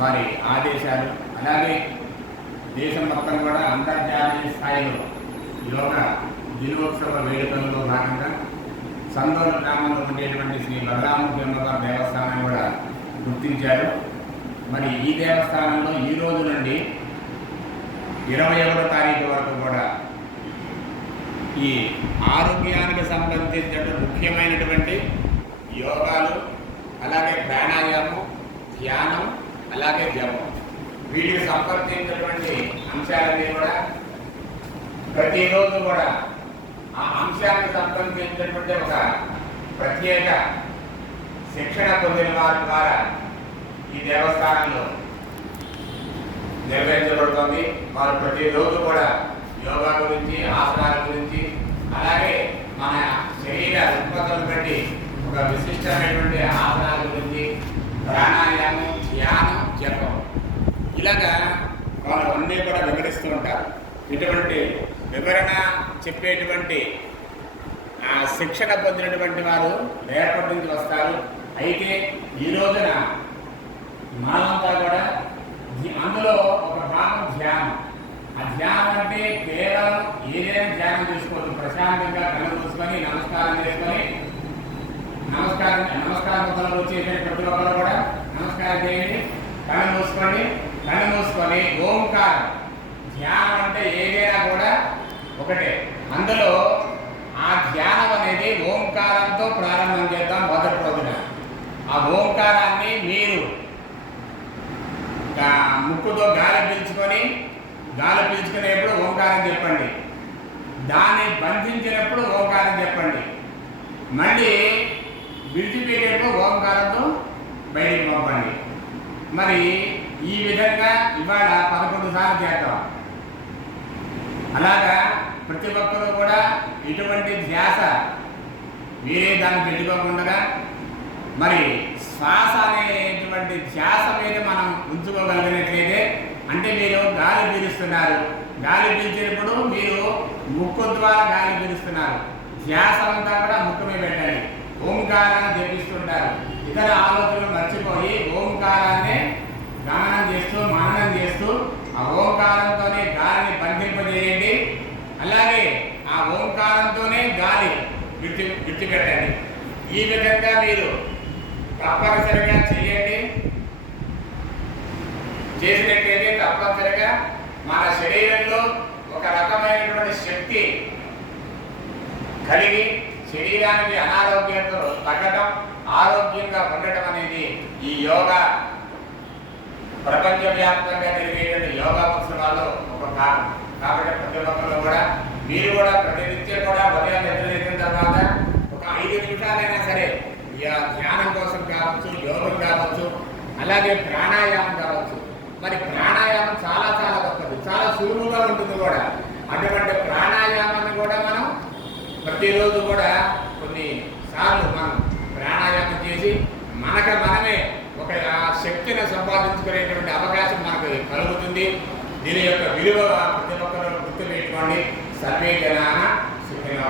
వారి ఆదేశాలు, అలాగే దేశం మొత్తం కూడా అంతర్జాతీయ స్థాయిలో యోగా దినోత్సవ వేడుకల్లో భాగంగా సందోల గ్రామంలో ఉండేటువంటి శ్రీ బలరాముఖి అమ్మవారి దేవస్థానం కూడా గుర్తించారు. మరి ఈ దేవస్థానంలో ఈ రోజు నుండి 21వ తారీఖు వరకు కూడా ఈ ఆరోగ్యానికి సంబంధించిన ముఖ్యమైనటువంటి యోగాలు, అలాగే ప్రాణాయామం, ధ్యానం, అలాగే జపం, వీటికి సంబంధించినటువంటి అంశాలన్నీ కూడా ప్రతిరోజు కూడా ఆ అంశానికి సంబంధించినటువంటి ఒక ప్రత్యేక శిక్షణ పొందిన వారి ద్వారా ఈ దేవస్థానంలో నిర్వహించబడుతుంది. వారు ప్రతిరోజు కూడా యోగా గురించి, ఆసనాల గురించి, అలాగే మన శరీర రుగ్మతలను బట్టి ఒక విశిష్టమైనటువంటి ఆసనాల గురించి, ప్రాణాయామం, ధ్యానం, జపం, ఇలాగా వాళ్ళు అన్నీ కూడా వివరిస్తూ ఉంటారు. ఇటువంటి వివరణ చెప్పేటువంటి శిక్షణ పొందినటువంటి వారు రేపటి నుంచి వస్తారు. అయితే ఈ రోజున మనమంతా కూడా అందులో ఒక భాగం ధ్యానం. ఆ ధ్యానం అంటే కేవలం ఏదైనా ధ్యానం చేసుకోవద్దు. ప్రశాంతంగా కళ్ళు మూసుకొని నమస్కారం చేసుకొని నమస్కారం వచ్చేసిన ప్రతి ఒక్కరు కూడా నమస్కారం చేయండి. కళ్ళు మూసుకొని ఓంకారం. ధ్యానం అంటే ఏదైనా కూడా ఒకటే. అందులో ఆ ధ్యానం అనేది ఓంకారంతో ప్రారంభం చేద్దాం. మొదటి రోజున ఆ ఓంకారాన్ని మీరు ముక్కుతో గాలి పీల్చుకునేప్పుడు ఓంకారం చెప్పండి. దాన్ని బంధించినప్పుడు ఓంకారం చెప్పండి. మళ్ళీ విడిచిపెట్టేప్పుడు ఓంకారంతో బయటికి పంపండి. మరి ఈ విధంగా ఇవాళ 11 సార్లు చేద్దాం. అలాగా ప్రతి ఒక్కరూ కూడా ఇటువంటి ధ్యాస మీరే దాన్ని పెట్టుకోకుండా మరి శ్వాస అనేటువంటి ధ్యాస మీద మనం ఉంచుకోగలిగినట్లయితే, అంటే మీరు గాలి పీలుస్తున్నారు, గాలి పీల్చినప్పుడు మీరు ముక్కు ద్వారా గాలి పీలుస్తున్నారు, ధ్యాస అంతా కూడా ముక్కు మీద పెట్టండి. ఓంకారాన్ని జపిస్తుంటారు. ఇతర ఆలోచనలు మర్చిపోయి ఓంకారాన్ని గమనం చేస్తూ మననం చేస్తూ ఆ ఓంకారంతోనే గాలిని బంధింపజేయండి. అలాగే ఆ ఓంకారంతోనే గాలి విడిచిపెట్టండి. ఈ విధంగా మీరు తప్పనిసరిగా చేయండి. చేసినట్లయితే తప్పనిసరిగా మన శరీరంలో ఒక రకమైనటువంటి శక్తి కలిగి శరీరానికి అనారోగ్యంతో తగ్గడం, ఆరోగ్యంగా ఉండటం అనేది ఈ యోగా ప్రపంచవ్యాప్తంగా జరిగేటువంటి యోగా ఉత్సవాల్లో ఒక కారణం. కాబట్టి ప్రతి ఒక్కరు కూడా మీరు కూడా ప్రతినిత్యం కూడా ఉదయం నిద్రలేచిన తర్వాత ఒక 5 నిమిషాలైనా సరే ధ్యానం కోసం కావచ్చు, యోగం కావచ్చు, అలాగే ప్రాణాయామం కావచ్చు. మరి ప్రాణాయామం చాలా చాలా గొప్పది, చాలా సులువుగా ఉంటుంది కూడా. అటువంటి ప్రాణాయామాన్ని కూడా మనం ప్రతిరోజు కూడా కొన్ని సార్లు మనం ప్రాణాయామం చేసి మనమే ఒక శక్తిని సంపాదించుకునేటువంటి అవకాశం మనకు కలుగుతుంది. దీని యొక్క విలువ ప్రతి ఒక్కరూ గుర్తుపెట్టుకోండి. సర్వే జనాః సుఖినో